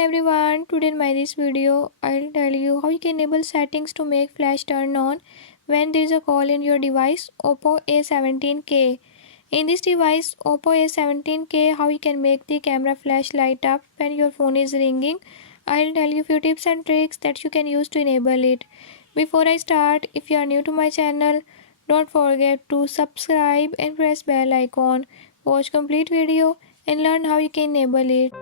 everyone, today in my this video I'll tell you how you can enable settings to make flash turn on when there is a call in your device Oppo A17k. In this device Oppo A17k, how you can make the camera flash light up when your phone is ringing. I'll tell you few tips and tricks that you can use to enable it. Before I start, if you are new to my channel, don't forget to subscribe and press bell icon. Watch complete video and learn how you can enable it.